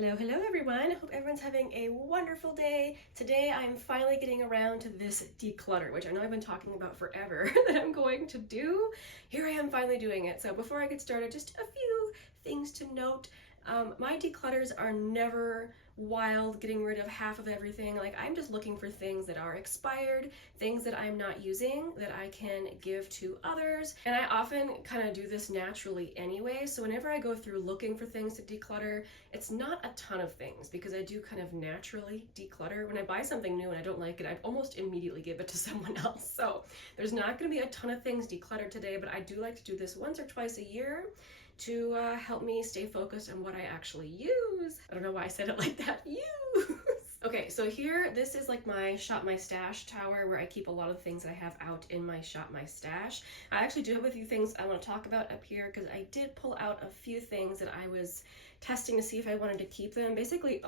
Hello, hello everyone. I hope everyone's having a wonderful day. Today I'm finally getting around to this declutter, which I know I've been talking about forever that I'm going to do. Here I am finally doing it. So before I get started, just a few things to note. My declutters are never wild, getting rid of half of everything. Like, I'm just looking for things that are expired, things that I'm not using that I can give to others. And I often kind of do this naturally anyway. So whenever I go through looking for things to declutter, it's not a ton of things because I do kind of naturally declutter. When I buy something new and I don't like it, I almost immediately give it to someone else. So there's not going to be a ton of things decluttered today, but I do like to do this once or twice a year to help me stay focused on what I actually use. I don't know why I said it like that. Use. Okay, so here, this is like my Shop My Stash tower where I keep a lot of things that I have out in my Shop My Stash. I actually do have a few things I want to talk about up here because I did pull out a few things that I was testing to see if I wanted to keep them. Basically,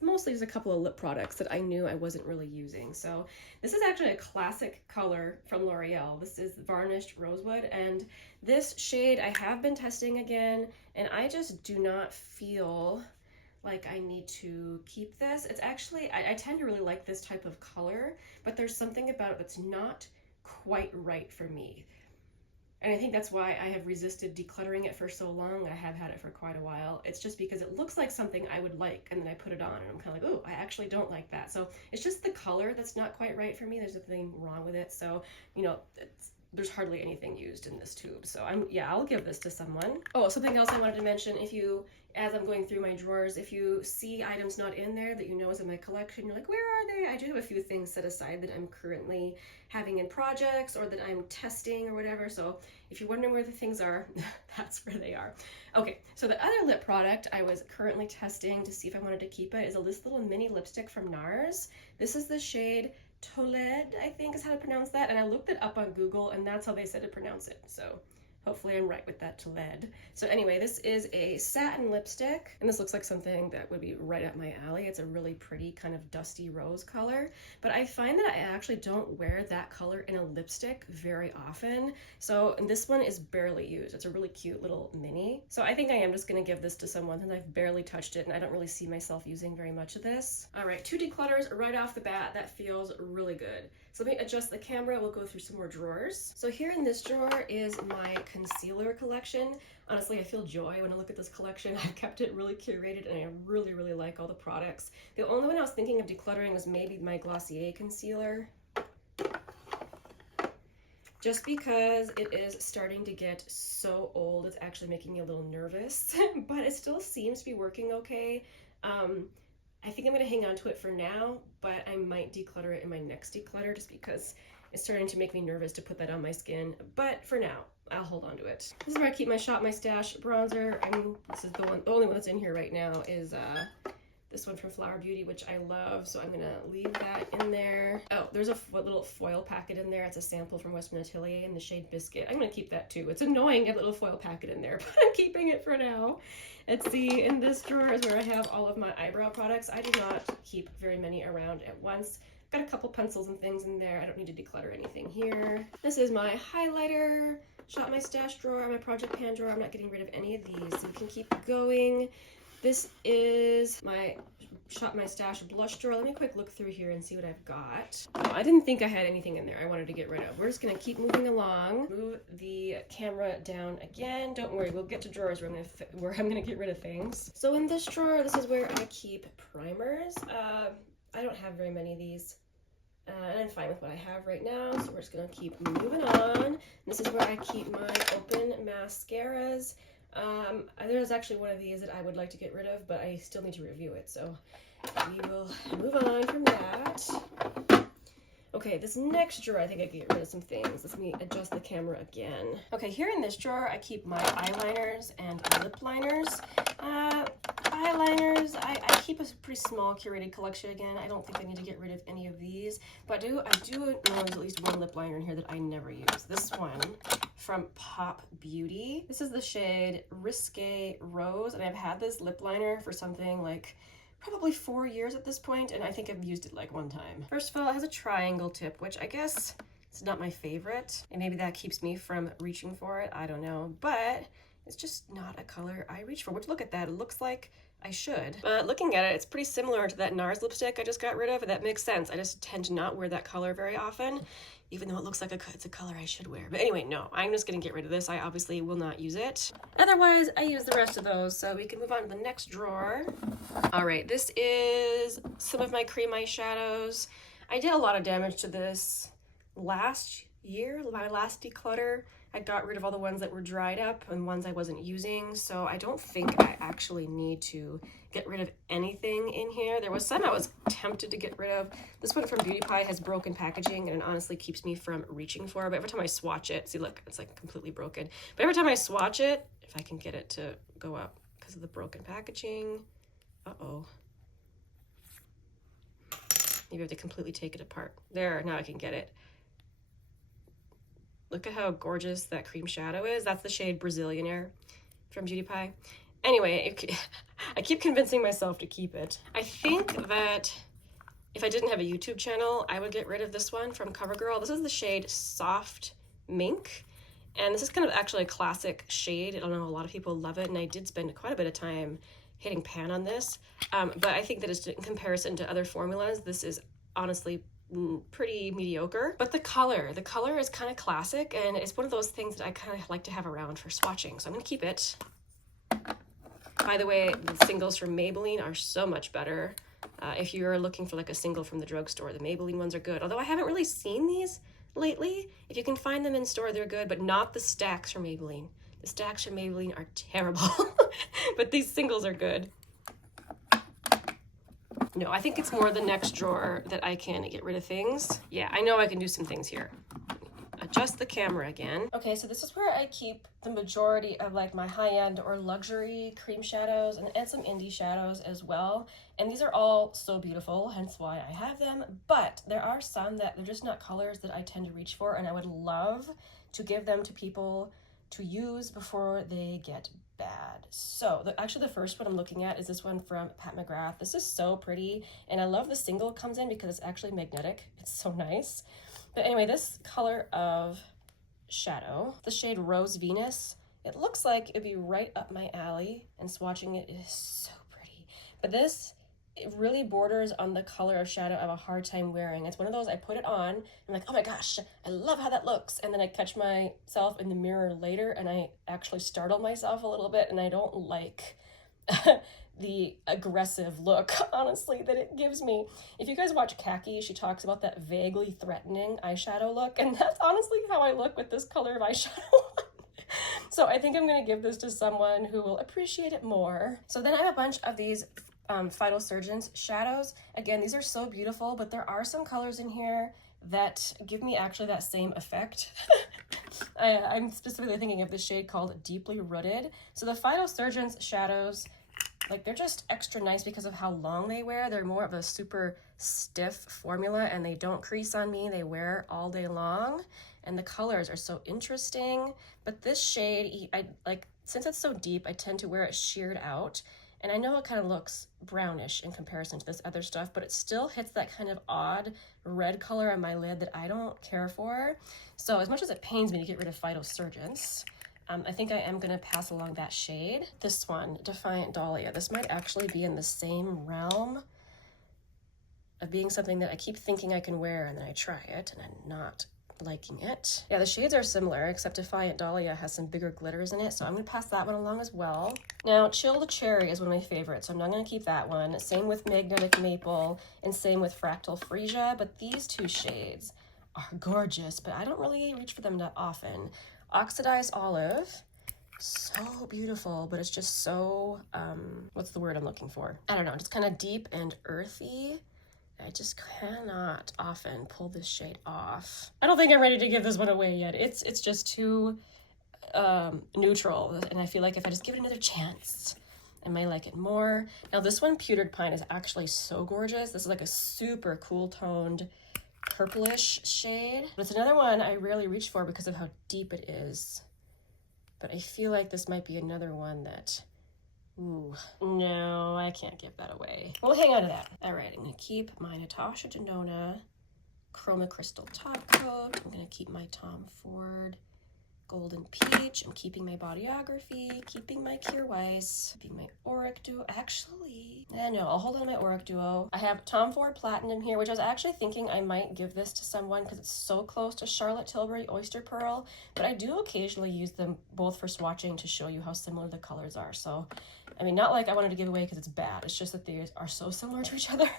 mostly just a couple of lip products that I knew I wasn't really using. So this is actually a classic color from L'Oreal. This is Varnished Rosewood, and this shade I have been testing again, and I just do not feel like I need to keep this. It's actually, I tend to really like this type of color, but there's something about it that's not quite right for me. And I think that's why I have resisted decluttering it for so long. I have had it for quite a while. It's just because it looks like something I would like, and then I put it on and I'm kind of like, oh, I actually don't like that. So it's just the color that's not quite right for me. There's nothing wrong with it. So, you know, there's hardly anything used in this tube. So I'll give this to someone. Oh, something else I wanted to mention, as I'm going through my drawers, if you see items not in there that you know is in my collection, you're like, where are they? I do have a few things set aside that I'm currently having in projects or that I'm testing or whatever. So if you're wondering where the things are, that's where they are. Okay, so the other lip product I was currently testing to see if I wanted to keep it is this little mini lipstick from NARS. This is the shade Toled, I think is how to pronounce that. And I looked it up on Google and that's how they said to pronounce it. So hopefully I'm right with that, Toled. So anyway, this is a satin lipstick, and this looks like something that would be right up my alley. It's a really pretty kind of dusty rose color, but I find that I actually don't wear that color in a lipstick very often. So this one is barely used. It's a really cute little mini. So I think I am just gonna give this to someone since I've barely touched it and I don't really see myself using very much of this. All right, 2 declutters right off the bat. That feels really good. So let me adjust the camera. We'll go through some more drawers. So here in this drawer is my concealer collection. Honestly, I feel joy when I look at this collection. I've kept it really curated and I really, really like all the products. The only one I was thinking of decluttering was maybe my Glossier concealer, just because it is starting to get so old. It's actually making me a little nervous, but it still seems to be working okay. I think I'm going to hang on to it for now, but I might declutter it in my next declutter just because it's starting to make me nervous to put that on my skin. But for now, I'll hold on to it. This is where I keep my Shop My Stash bronzer. This is the only one that's in here right now is this one from Flower Beauty, which I love, so I'm gonna leave that in there. Oh, there's a little foil packet in there. It's a sample from Western Atelier in the shade Biscuit. I'm gonna keep that too. It's annoying to have a little foil packet in there, but I'm keeping it for now. Let's see, in this drawer is where I have all of my eyebrow products. I do not keep very many around at once. Got a couple pencils and things in there. I don't need to declutter anything here. This is my highlighter, Shop My Stash drawer, my Project Pan drawer. I'm not getting rid of any of these, so we can keep going. This is my Shop My Stash blush drawer. Let me quick look through here and see what I've got. Oh, I didn't think I had anything in there I wanted to get rid of. We're just gonna keep moving along. Move the camera down again. Don't worry, we'll get to drawers where I'm gonna get rid of things. So in this drawer, this is where I keep primers. I don't have very many of these. And I'm fine with what I have right now, so we're just gonna keep moving on. This is where I keep my open mascaras. There's actually one of these that I would like to get rid of, but I still need to review it, so we will move on from that. Okay, this next drawer, I think I can get rid of some things. Let me adjust the camera again. Okay, here in this drawer, I keep my eyeliners and lip liners. Eyeliners, I keep a pretty small curated collection again. I don't think I need to get rid of any of these, but I do know there's at least one lip liner in here that I never use. This one from Pop Beauty. This is the shade Risque Rose, and I've had this lip liner for something like probably 4 years at this point, and I think I've used it like one time. First of all, it has a triangle tip, which I guess it's not my favorite, and maybe that keeps me from reaching for it. I don't know, but it's just not a color I reach for. Which, look at that, it looks like I should. But looking at it, it's pretty similar to that NARS lipstick I just got rid of, and that makes sense. I just tend to not wear that color very often, even though it looks like it's a color I should wear. But anyway, no, I'm just gonna get rid of this. I obviously will not use it. Otherwise, I use the rest of those, so we can move on to the next drawer. All right, this is some of my cream eyeshadows. I did a lot of damage to this last year, my last declutter. I got rid of all the ones that were dried up and ones I wasn't using, so I don't think I actually need to get rid of anything in here. There was some I was tempted to get rid of. This one from Beauty Pie has broken packaging, and it honestly keeps me from reaching for it. But every time I swatch it, see, look, it's like completely broken. But every time I swatch it, if I can get it to go up because of the broken packaging, uh-oh. Maybe I have to completely take it apart. There, now I can get it. Look at how gorgeous that cream shadow is. That's the shade Brazilianaire from Beauty Pie. Anyway, I keep convincing myself to keep it. I think that if I didn't have a YouTube channel, I would get rid of this one from CoverGirl. This is the shade Soft Mink. And this is kind of actually a classic shade. I don't know, a lot of people love it. And I did spend quite a bit of time hitting pan on this. But I think that it's in comparison to other formulas, this is honestly pretty mediocre. But the color is kind of classic, and it's one of those things that I kind of like to have around for swatching, so I'm gonna keep it. By the way, the singles from Maybelline are so much better. If you're looking for like a single from the drugstore, the Maybelline ones are good, although I haven't really seen these lately. If you can find them in store, they're good, but not the stacks from Maybelline. The stacks from Maybelline are terrible, but these singles are good. No, I think it's more the next drawer that I can get rid of things. Yeah, I know I can do some things here. Adjust the camera again. Okay, so this is where I keep the majority of like my high-end or luxury cream shadows and some indie shadows as well. And these are all so beautiful, hence why I have them. But there are some that they're just not colors that I tend to reach for, and I would love to give them to people to use before they get bad. So actually the first one I'm looking at is this one from Pat McGrath. This is so pretty, and I love the single it comes in because it's actually magnetic. It's so nice. But anyway, this color of shadow, the shade Rose Venus, it looks like it'd be right up my alley, and swatching it is so pretty. But this, it really borders on the color of shadow I have a hard time wearing. It's one of those I put it on, I'm like, oh my gosh, I love how that looks. And then I catch myself in the mirror later and I actually startle myself a little bit, and I don't like the aggressive look, honestly, that it gives me. If you guys watch Khaki, she talks about that vaguely threatening eyeshadow look, and that's honestly how I look with this color of eyeshadow. So I think I'm gonna give this to someone who will appreciate it more. So then I have a bunch of these Phytosurgence shadows. Again, these are so beautiful, but there are some colors in here that give me actually that same effect. I'm specifically thinking of this shade called Deeply Rooted. So the Phytosurgence shadows, like, they're just extra nice because of how long they wear. They're more of a super stiff formula, and they don't crease on me. They wear all day long, and the colors are so interesting. But this shade, since it's so deep, I tend to wear it sheared out. And I know it kind of looks brownish in comparison to this other stuff, but it still hits that kind of odd red color on my lid that I don't care for. So as much as it pains me to get rid of Phytosurgence, I think I am going to pass along that shade. This one, Defiant Dahlia, this might actually be in the same realm of being something that I keep thinking I can wear, and then I try it and I'm not liking it. Yeah, the shades are similar, except Defiant Dahlia has some bigger glitters in it, so I'm going to pass that one along as well. Now, Chilled Cherry is one of my favorites, so I'm not going to keep that one. Same with Magnetic Maple, and same with Fractal Freesia, but these two shades are gorgeous, but I don't really reach for them that often. Oxidized Olive, so beautiful, but it's just so, what's the word I'm looking for? I don't know, just kind of deep and earthy. I just cannot often pull this shade off. I don't think I'm ready to give this one away yet. It's just too neutral, and I feel like if I just give it another chance, I might like it more. Now this one, Pewtered Pine, is actually so gorgeous. This is like a super cool toned purplish shade. But it's another one I rarely reach for because of how deep it is. But I feel like this might be another one that, ooh, no, I can't give that away. We'll hang on to that. All right, I'm gonna keep my Natasha Denona Chroma Crystal top coat. I'm gonna keep my Tom Ford Golden Peach. I'm keeping my Bodyography, keeping my Kir Weiss, keeping my Auric Duo. Actually, no, I'll hold on to my Auric Duo. I have Tom Ford Platinum here, which I was actually thinking I might give this to someone because it's so close to Charlotte Tilbury Oyster Pearl, but I do occasionally use them both for swatching to show you how similar the colors are. So, I mean, not like I wanted to give away because it's bad. It's just that they are so similar to each other.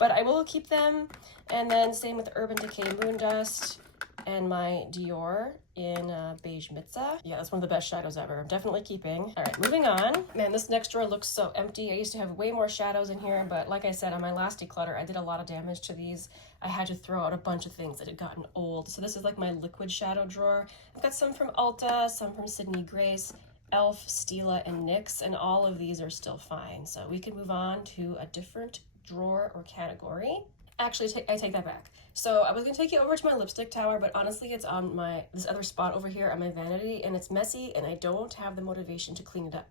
But I will keep them. And then same with Urban Decay Moon Dust and my Dior in Beige Mitza. Yeah, that's one of the best shadows ever. I'm definitely keeping. All right, moving on. Man, this next drawer looks so empty. I used to have way more shadows in here, but like I said, on my last declutter, I did a lot of damage to these. I had to throw out a bunch of things that had gotten old. So this is like my liquid shadow drawer. I've got some from Ulta, some from Sydney Grace, Elf, Stila, and NYX, and all of these are still fine. So we can move on to a different drawer or category. Actually, I take that back. So I was gonna take you over to my lipstick tower, but honestly, it's on this other spot over here on my vanity, and it's messy, and I don't have the motivation to clean it up.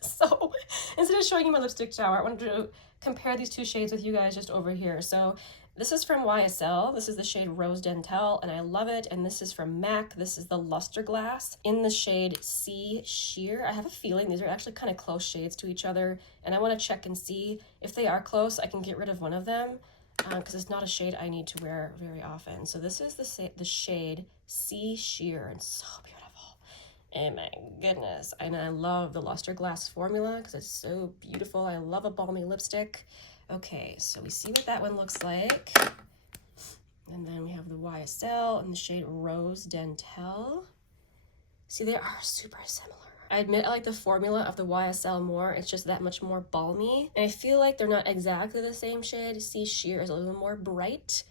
So instead of showing you my lipstick tower, I wanted to compare these two shades with you guys just over here. So this is from YSL. This is the shade Rose Dentel, and I love it. And this is from MAC. This is the Luster Glass in the shade C Sheer. I have a feeling these are actually kind of close shades to each other, and I want to check and see if they are close. I can get rid of one of them because it's not a shade I need to wear very often. So this is the shade C Sheer, and so beautiful. Oh my goodness. And I love the Luster Glass formula because it's so beautiful. I love a balmy lipstick. Okay, so we see what that one looks like. And then we have the YSL in the shade Rose Dentel. See, they are super similar. I admit I like the formula of the YSL more. It's just that much more balmy. And I feel like they're not exactly the same shade. C Sheer is a little more bright.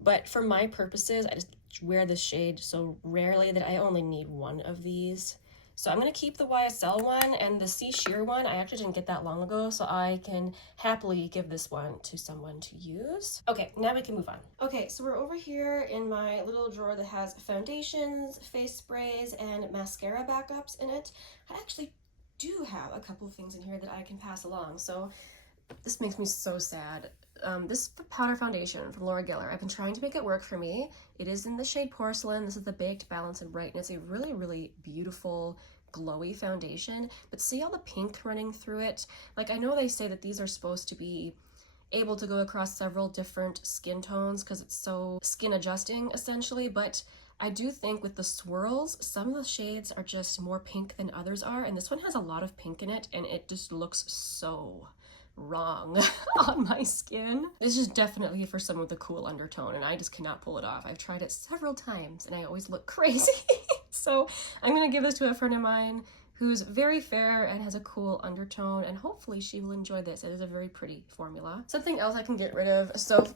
But for my purposes, I just wear this shade so rarely that I only need one of these. So I'm going to keep the YSL one, and the C Sheer one, I actually didn't get that long ago, so I can happily give this one to someone to use. Okay, now we can move on. Okay, so we're over here in my little drawer that has foundations, face sprays, and mascara backups in it. I actually do have a couple of things in here that I can pass along, so this makes me so sad. This is the powder foundation from Laura Geller. I've been trying to make it work for me. It is in the shade Porcelain. This is the Baked Balance and Bright, and it's a really, really beautiful, glowy foundation. But see all the pink running through it? Like, I know they say that these are supposed to be able to go across several different skin tones because it's so skin adjusting, essentially, but I do think with the swirls, some of the shades are just more pink than others are, and this one has a lot of pink in it, and it just looks so wrong on my skin. This is definitely for someone with a cool undertone, and I just cannot pull it off. I've tried it several times and I always look crazy. So I'm gonna give this to a friend of mine who's very fair and has a cool undertone, and hopefully she will enjoy this. It is a very pretty formula. Something else I can get rid of. So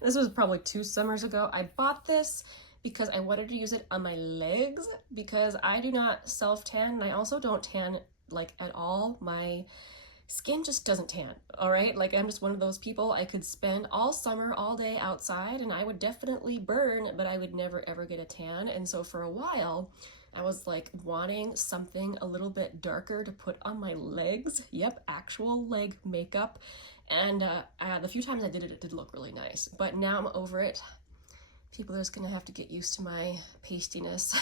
this was probably 2 summers ago. I bought this because I wanted to use it on my legs because I do not self-tan, and I also don't tan like at all. My skin just doesn't tan, all right? Like, I'm just one of those people. I could spend all summer, all day outside, and I would definitely burn, but I would never ever get a tan. And so for a while, I was like wanting something a little bit darker to put on my legs. Yep, actual leg makeup. And the few times I did it, it did look really nice. But now I'm over it. People are just gonna have to get used to my pastiness.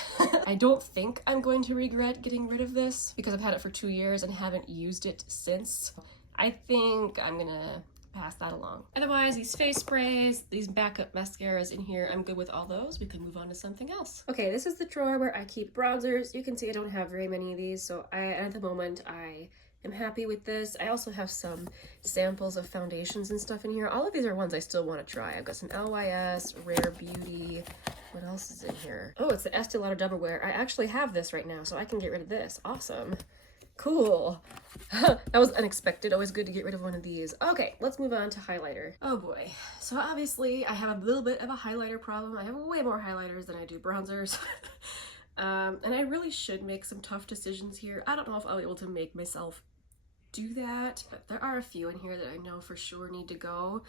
I don't think I'm going to regret getting rid of this because I've had it for 2 years and haven't used it since. I think I'm gonna pass that along. Otherwise, these face sprays, these backup mascaras in here, I'm good with all those. We can move on to something else. Okay, this is the drawer where I keep bronzers. You can see I don't have very many of these, so at the moment I am happy with this. I also have some samples of foundations and stuff in here. All of these are ones I still want to try. I've got some LYS, Rare Beauty. What else is in here? Oh, it's the Estee Lauder Double Wear. I actually have this right now, so I can get rid of this. Awesome. Cool. That was unexpected. Always good to get rid of one of these. Okay, let's move on to highlighter. Oh boy. So obviously I have a little bit of a highlighter problem. I have way more highlighters than I do bronzers. And I really should make some tough decisions here. I don't know if I'll be able to make myself do that, but there are a few in here that I know for sure need to go.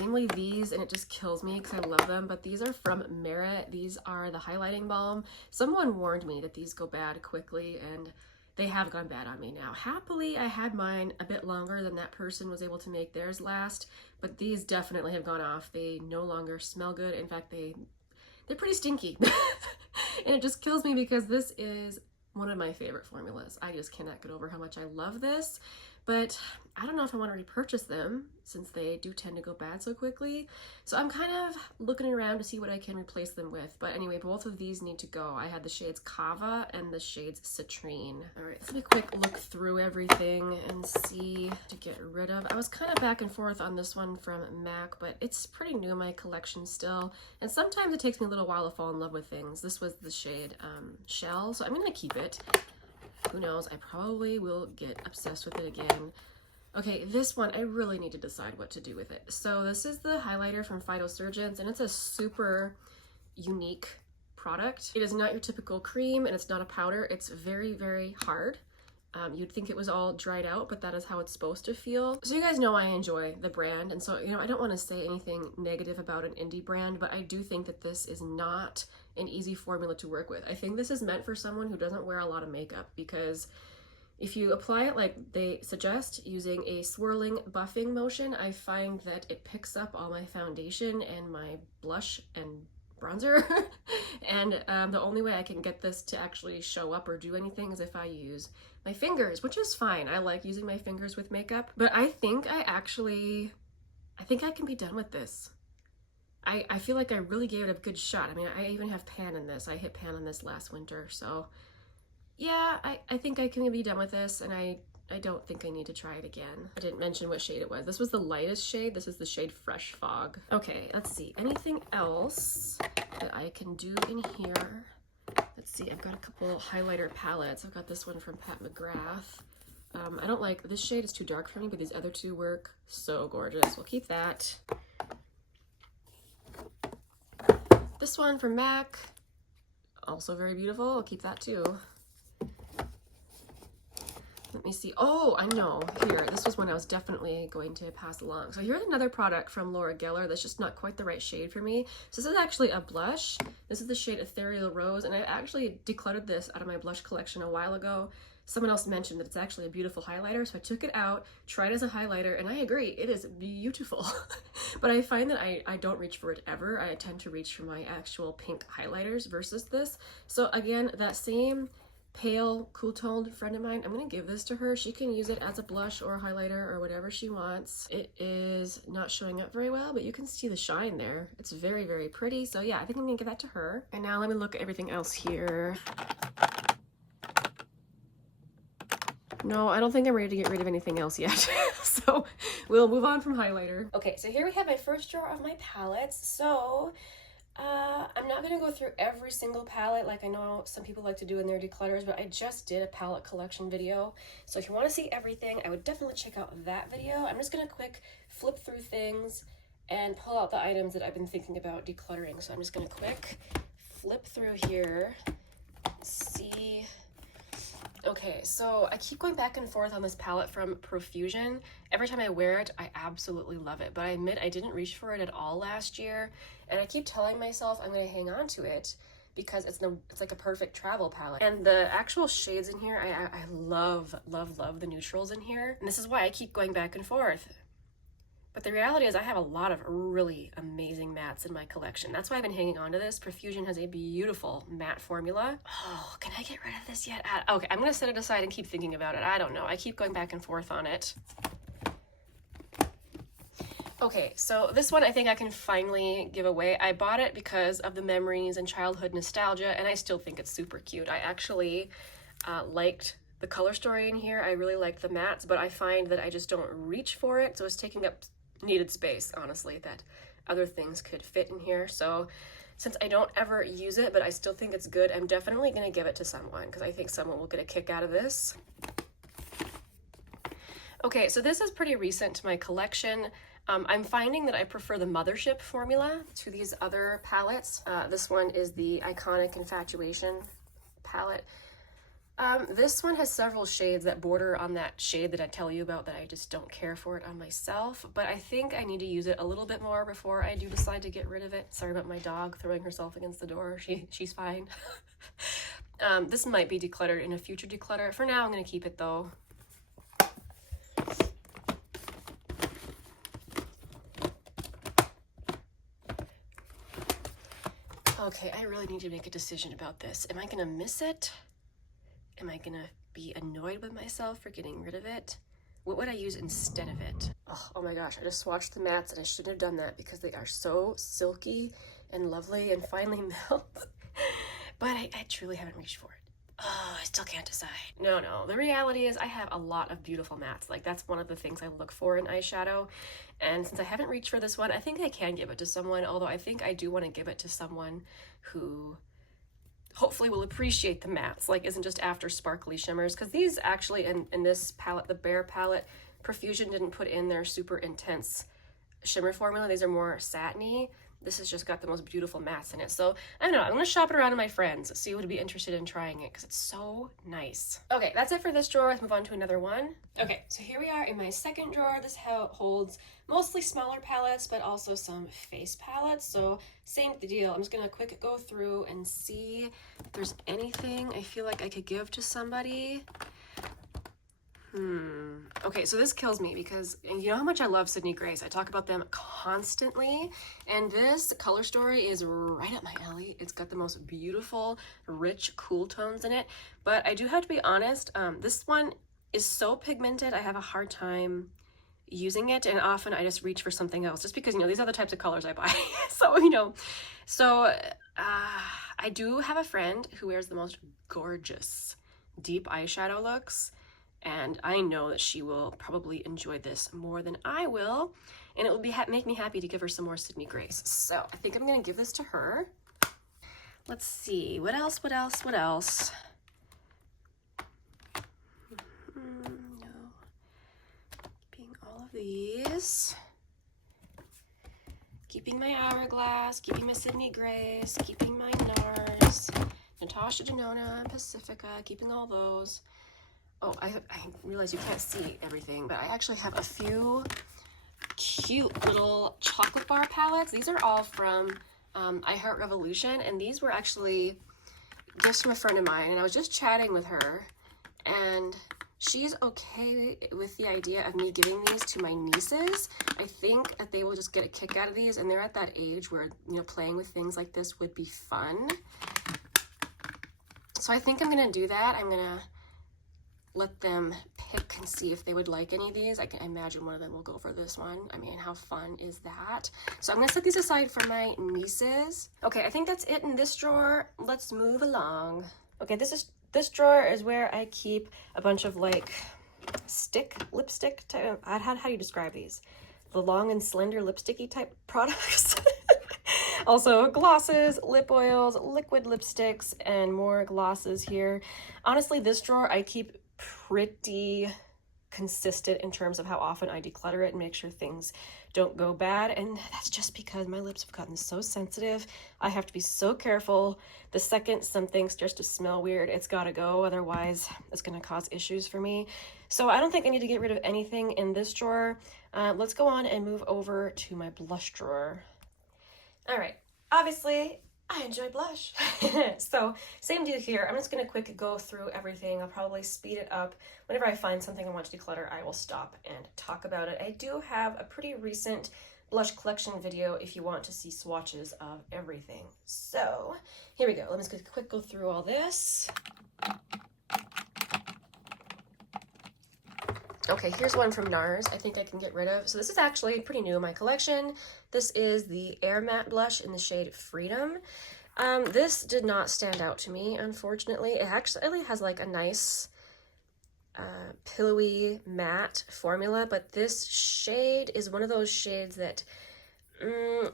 Namely these, and it just kills me because I love them, but these are from Merit. These are the highlighting balm. Someone warned me that these go bad quickly, and they have gone bad on me now. Happily, I had mine a bit longer than that person was able to make theirs last, but these definitely have gone off. They no longer smell good. In fact, they're pretty stinky. And it just kills me because this is one of my favorite formulas. I just cannot get over how much I love this, but I don't know if I want to repurchase them since they do tend to go bad so quickly. So I'm kind of looking around to see what I can replace them with. But anyway, both of these need to go. I had the shades Kava and the shades Citrine. All right, let's have a quick look through everything and see to get rid of. I was kind of back and forth on this one from MAC, but it's pretty new in my collection still. And sometimes it takes me a little while to fall in love with things. This was the shade Shell, so I'm gonna keep it. Who knows, I probably will get obsessed with it again. Okay, this one, I really need to decide what to do with it. So this is the highlighter from Phytosurgeons, and it's a super unique product. It is not your typical cream, and it's not a powder. It's very, very hard. You'd think it was all dried out, but that is how it's supposed to feel. So you guys know I enjoy the brand, and so, you know, I don't want to say anything negative about an indie brand, but I do think that this is not an easy formula to work with. I think this is meant for someone who doesn't wear a lot of makeup, because if you apply it like they suggest, using a swirling buffing motion, I find that it picks up all my foundation and my blush and bronzer. And the only way I can get this to actually show up or do anything is if I use my fingers, which is fine. I like using my fingers with makeup, but I think I can be done with this. I feel like I really gave it a good shot. I mean, I even have pan in this. I hit pan on this last winter, so yeah, I think I can be done with this, and I don't think I need to try it again. I didn't mention what shade it was. This was the lightest shade. This is the shade Fresh Fog. Okay, let's see. Anything else that I can do in here? Let's see, I've got a couple highlighter palettes. I've got this one from Pat McGrath. I don't like, this shade is too dark for me, but these other two work so gorgeous. We'll keep that. This one from MAC, also very beautiful. I'll keep that too. Let me see. Oh, I know. Here, this was one I was definitely going to pass along. So here's another product from Laura Geller that's just not quite the right shade for me. So this is actually a blush. This is the shade Ethereal Rose, and I actually decluttered this out of my blush collection a while ago. Someone else mentioned that it's actually a beautiful highlighter, so I took it out, tried it as a highlighter, and I agree, it is beautiful. But I find that I don't reach for it ever. I tend to reach for my actual pink highlighters versus this. So again, that same pale, cool-toned friend of mine, I'm gonna give this to her. She can use it as a blush or a highlighter or whatever she wants. It is not showing up very well, but you can see the shine there. It's very, very pretty. So yeah, I think I'm gonna give that to her. And now let me look at everything else here. No, I don't think I'm ready to get rid of anything else yet. So we'll move on from highlighter. Okay, so here we have my first drawer of my palettes. So I'm not going to go through every single palette like I know some people like to do in their declutters, but I just did a palette collection video. So if you want to see everything, I would definitely check out that video. I'm just going to quick flip through things and pull out the items that I've been thinking about decluttering. So I'm just going to quick flip through here, see. Okay, so I keep going back and forth on this palette from Profusion. Every time I wear it, I absolutely love it, but I admit I didn't reach for it at all last year, and I keep telling myself I'm going to hang on to it because it's like a perfect travel palette. And the actual shades in here, I love, love, love the neutrals in here, and this is why I keep going back and forth. But the reality is I have a lot of really amazing mattes in my collection. That's why I've been hanging on to this. Profusion has a beautiful matte formula. Oh, can I get rid of this yet? Okay, I'm gonna set it aside and keep thinking about it. I don't know, I keep going back and forth on it. Okay, so this one I think I can finally give away. I bought it because of the memories and childhood nostalgia, and I still think it's super cute. I actually liked the color story in here. I really liked the mattes, but I find that I just don't reach for it, so it's taking up needed space, honestly, that other things could fit in here. So since I don't ever use it, but I still think it's good, I'm definitely going to give it to someone because I think someone will get a kick out of this. Okay, so this is pretty recent to my collection. I'm finding that I prefer the Mothership formula to these other palettes. This one is the Iconic Infatuation palette. This one has several shades that border on that shade that I tell you about that I just don't care for it on myself, but I think I need to use it a little bit more before I do decide to get rid of it. Sorry about my dog throwing herself against the door. She's fine. This might be decluttered in a future declutter. For now, I'm going to keep it though. Okay, I really need to make a decision about this. Am I gonna miss it? Am I gonna be annoyed with myself for getting rid of it? What would I use instead of it? Oh my gosh, I just swatched the mattes and I shouldn't have done that because they are so silky and lovely and finely melt. But I truly haven't reached for it. Oh, I still can't decide. No, the reality is I have a lot of beautiful mattes. Like, that's one of the things I look for in eyeshadow. And since I haven't reached for this one, I think I can give it to someone, although I think I do want to give it to someone who hopefully will appreciate the mattes, like isn't just after sparkly shimmers, because these actually in this palette, the Bare palette, Profusion didn't put in their super intense shimmer formula. These are more satiny. This has just got the most beautiful mattes in it. So I don't know, I'm gonna shop it around to my friends, see who would be interested in trying it because it's so nice. Okay, that's it for this drawer. Let's move on to another one. Okay, so here we are in my second drawer. This holds mostly smaller palettes, but also some face palettes. So same deal. I'm just gonna quick go through and see if there's anything I feel like I could give to somebody. Okay, so this kills me because you know how much I love Sydney Grace. I talk about them constantly, and this color story is right up my alley. It's got the most beautiful, rich, cool tones in it, but I do have to be honest, this one is so pigmented, I have a hard time using it, and often I just reach for something else just because, you know, these are the types of colors I buy. So, you know, I do have a friend who wears the most gorgeous deep eyeshadow looks, and I know that she will probably enjoy this more than I will, and it will make me happy to give her some more Sydney Grace. So I think I'm gonna give this to her. Let's see, what else? No, keeping all of these. Keeping my Hourglass, keeping my Sydney Grace, keeping my NARS, Natasha Denona, Pacifica, keeping all those. Oh, I realize you can't see everything, but I actually have a few cute little chocolate bar palettes. These are all from I Heart Revolution, and these were actually gifts from a friend of mine, and I was just chatting with her, and she's okay with the idea of me giving these to my nieces. I think that they will just get a kick out of these, and they're at that age where, you know, playing with things like this would be fun. So I think I'm gonna do that. I'm gonna let them pick and see if they would like any of these. I can imagine one of them will go for this one. I mean, how fun is that? So I'm gonna set these aside for my nieces. Okay, I think that's it in this drawer. Let's move along. Okay, this drawer is where I keep a bunch of like lipstick type. How do you describe these? The long and slender lipsticky type products. Also glosses, lip oils, liquid lipsticks, and more glosses here. Honestly, this drawer I keep pretty consistent in terms of how often I declutter it and make sure things don't go bad, and that's just because my lips have gotten so sensitive. I have to be so careful. The second something starts to smell weird, it's gotta go, otherwise it's gonna cause issues for me. So I don't think I need to get rid of anything in this drawer. Let's go on and move over to my blush drawer. All right, obviously I enjoy blush. So same deal here. I'm just gonna quick go through everything. I'll probably speed it up. Whenever I find something I want to declutter, I will stop and talk about it. I do have a pretty recent blush collection video if you want to see swatches of everything. So here we go. Let me just quick go through all this. Okay, here's one from NARS I think I can get rid of. So this is actually pretty new in my collection. This is the Air Matte blush in the shade Freedom. This did not stand out to me, unfortunately. It actually has like a nice pillowy matte formula, but this shade is one of those shades that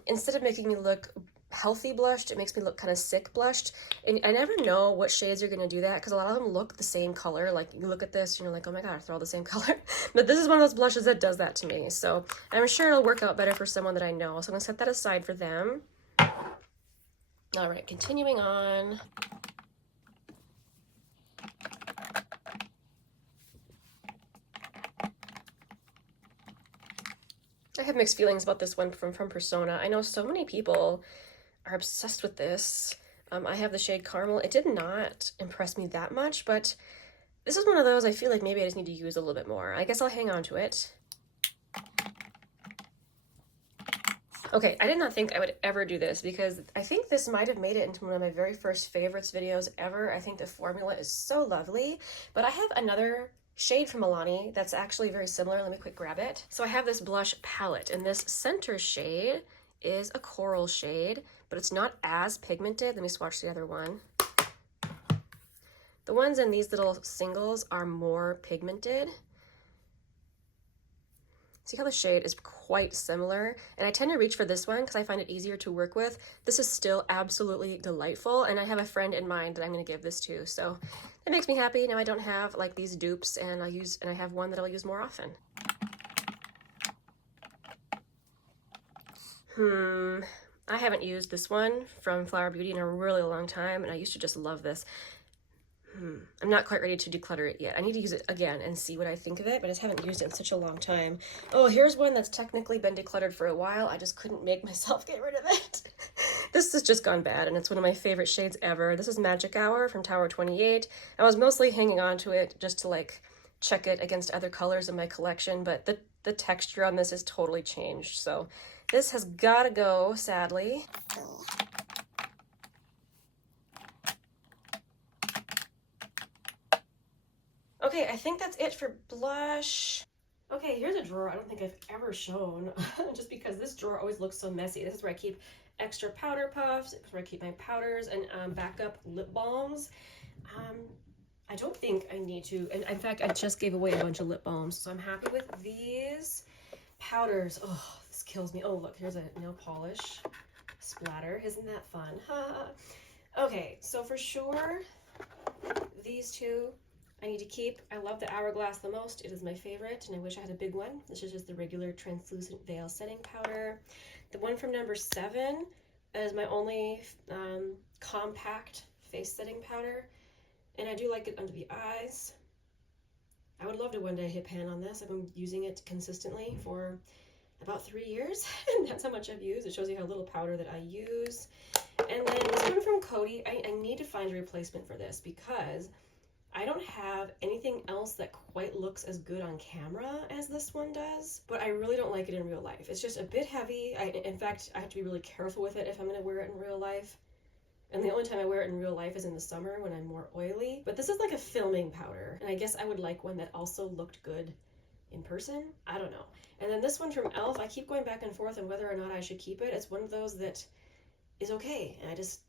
instead of making me look healthy blushed, it makes me look kind of sick blushed, and I never know what shades are going to do that because a lot of them look the same color. Like you look at this and you're like, oh my god, they're all the same color. But this is one of those blushes that does that to me, so I'm sure it'll work out better for someone that I know, so I'm gonna set that aside for them. All right, continuing on. I have mixed feelings about this one from Persona. I know so many people are obsessed with this. I have the shade Caramel. It did not impress me that much, but this is one of those I feel like maybe I just need to use a little bit more. I guess I'll hang on to it. Okay, I did not think I would ever do this because I think this might have made it into one of my very first favorites videos ever. I think the formula is so lovely, but I have another shade from Milani that's actually very similar. Let me quick grab it. So I have this blush palette, and this center shade is a coral shade, but it's not as pigmented. Let me swatch the other one. The ones in these little singles are more pigmented. See how the shade is quite similar, and I tend to reach for this one because I find it easier to work with. This is still absolutely delightful, and I have a friend in mind that I'm going to give this to, so it makes me happy. Now I don't have like these dupes, and I have one that I'll use more often. I haven't used this one from Flower Beauty in a really long time, and I used to just love this. I'm not quite ready to declutter it yet. I need to use it again and see what I think of it, but I just haven't used it in such a long time. Oh, here's one that's technically been decluttered for a while. I just couldn't make myself get rid of it. This has just gone bad, and it's one of my favorite shades ever. This is Magic Hour from Tower 28. I was mostly hanging on to it just to like check it against other colors in my collection, but the texture on this has totally changed. So this has got to go, sadly. Okay, I think that's it for blush. Okay, here's a drawer I don't think I've ever shown, just because this drawer always looks so messy. This is where I keep extra powder puffs, it's where I keep my powders and backup lip balms. I don't think I need to, and in fact, I just gave away a bunch of lip balms, so I'm happy with these powders. Oh, this kills me. Oh, look, here's a nail polish splatter. Isn't that fun? Okay, so for sure, these two I need to keep. I love the Hourglass the most. It is my favorite, and I wish I had a big one. This is just the regular translucent veil setting powder. The one from number 7 is my only compact face setting powder, and I do like it under the eyes. I would love to one day hit pan on this. I've been using it consistently for about 3 years, and that's how much I've used. It shows you how little powder that I use. And then this one from Coty, I need to find a replacement for this because I don't have anything else that quite looks as good on camera as this one does, but I really don't like it in real life. It's just a bit heavy. In fact, I have to be really careful with it if I'm going to wear it in real life. And the only time I wear it in real life is in the summer when I'm more oily. But this is like a filming powder, and I guess I would like one that also looked good in person. I don't know. And then this one from e.l.f., I keep going back and forth on whether or not I should keep it. It's one of those that is okay, and I just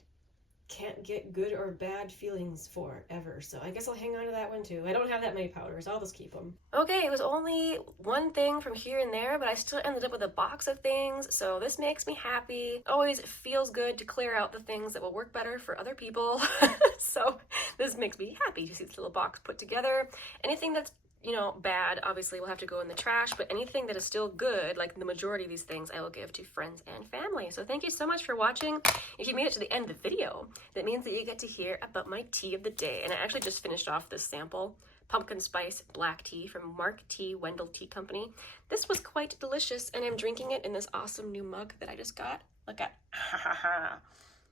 can't get good or bad feelings for ever, so I guess I'll hang on to that one too. I don't have that many powders. I'll just keep them. Okay, it was only one thing from here and there, but I still ended up with a box of things, so this makes me happy. Always feels good to clear out the things that will work better for other people. So this makes me happy to see this little box put together. Anything that's, you know, bad obviously will have to go in the trash, but anything that is still good, like the majority of these things, I will give to friends and family. So thank you so much for watching. If you made it to the end of the video, that means that you get to hear about my tea of the day. And I actually just finished off this sample pumpkin spice black tea from Mark T. Wendell Tea Company. This was quite delicious, and I'm drinking it in this awesome new mug that I just got. Look at,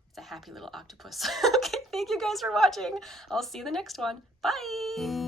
it's a happy little octopus. Okay, thank you guys for watching. I'll see you in the next one. Bye.